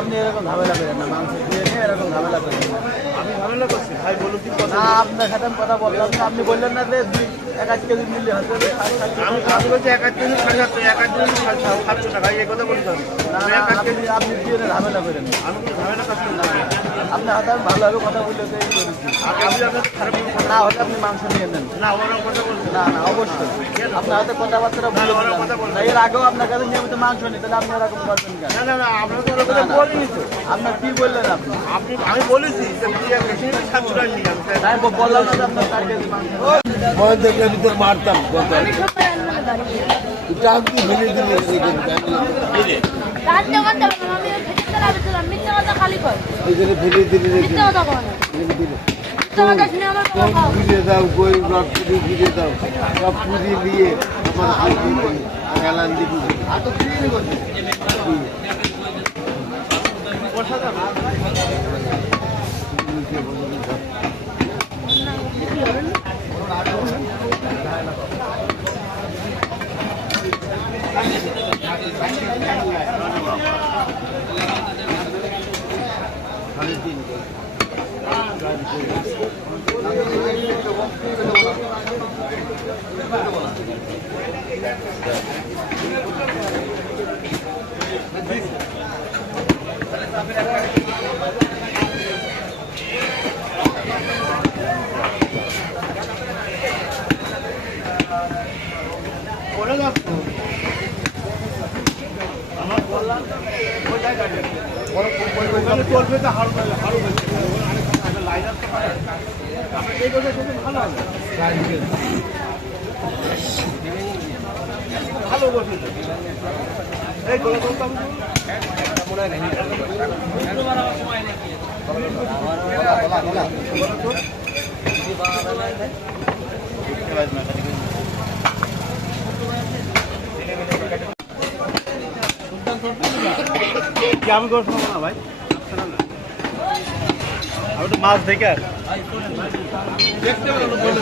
আপনি এরকম ঝামেলা করেন না, মাংস দিয়ে নিয়ে এরকম ঝামেলা করেন না। আমি ঝামেলা করছি ভাই, বলুন কি না, আপনার সাথে কথা বললাম না, আপনি বললেন না যে 1 কেজি নিলে হচ্ছে আমি বলছি 1 কেজি 750 টাকা, এই কথা বলতে হবে না, আপনি দিয়ে ঝামেলা করেন না। আমি কোনো ঝামেলা করছি না। আপনার হাতে আমি ভালোভাবে কথা বললে তো এই করেছি। আমি আপনার খারাপ না হলে আপনি মাংস নিয়ে নেন। না, ওরা কথা বলছি না না, অবশ্যই আপনার হাতে কথাবার্তা বলে দিলাম। এর আগেও আপনার কাছে নিয়মিত মাংস নিই, তাহলে আপনি এরকম করবেন কেন? না না না, আপনার তো ওরা বলিনি তো। আপনার কি বললেন আপনি? আমি বলেছি যে 700 টাকা নিয়ে আমি বললাম না যে আপনার 4 কেজি মাংস। দেখলে ভিতর মারতাম টাঙ্কি ফেলে দিলে এখানে ফেলে দিলে ফিরে দাও, গই রড পুরি ফিরে দাও, সব পুরি নিয়ে আমার গালান দিবি আমার বললাম ওই জায়গাটা চলবে তো হাড় লাইনার তো আপনার এই কথা শুনে ভালো হবে, ভালো বসে এই কথা বলতাম মনে হয় আমি করবো না ভাই, আমি তো মাছ দেখে দেখতে বলে